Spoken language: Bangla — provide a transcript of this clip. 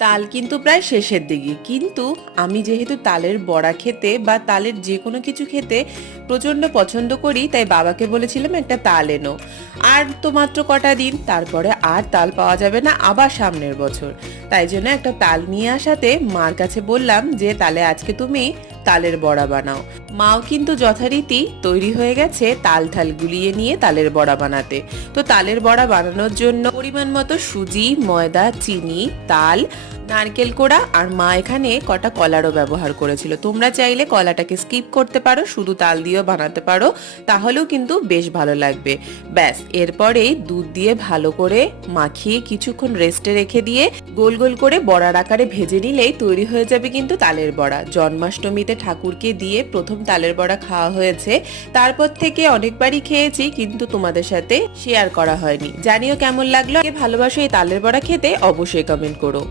তাল কিন্তু প্রায় শেষের দিকে, কিন্তু আমি যেহেতু তালের বড়া খেতে বা তালের যে কোনো কিছু খেতে প্রচণ্ড পছন্দ করি, তাই বাবাকে বলেছিলাম একটা তাল এনো। আর তো মাত্র কটা দিন, তারপরে আর তাল পাওয়া যাবে না আবার সামনের বছর। তাই জন্য একটা তাল নিয়ে আসাতে মার কাছে বললাম যে তাহলে আজকে তুমি তালের বড়া বানাও। মাও কিন্তু যথারীতি তৈরি হয়ে গেছে তাল ঠাল গুলিয়ে নিয়ে তালের বড়া বানাতে। তো তালের বড়া বানানোর জন্য পরিমাণ মতো সুজি, ময়দা, চিনি, তাল, নারকেল কোড়া আর মা এখানে কটা কলারও ব্যবহার করেছিল। তোমরা চাইলে কলাটাকে স্কিপ করতে পারো, শুধু তাল দিয়েও বানাতে পারো, তাহলেও কিন্তু বেশ ভালো লাগবে। ব্যাস, এরপরে দুধ দিয়ে ভালো করে মাখিয়ে কিছুক্ষণ রেস্টে রেখে দিয়ে গোল গোল করে বড়ার আকারে ভেজে নিলেই তৈরি হয়ে যাবে কিন্তু তালের বড়া। জন্মাষ্টমীতে ঠাকুরকে দিয়ে প্রথম তালের বড়া খাওয়া হয়েছে, তারপর থেকে অনেকবারই খেয়েছি, কিন্তু তোমাদের সাথে শেয়ার করা হয়নি। জানিও কেমন লাগলো। ভালোবাসো এই তালের বড়া খেতে, অবশ্যই কমেন্ট করো।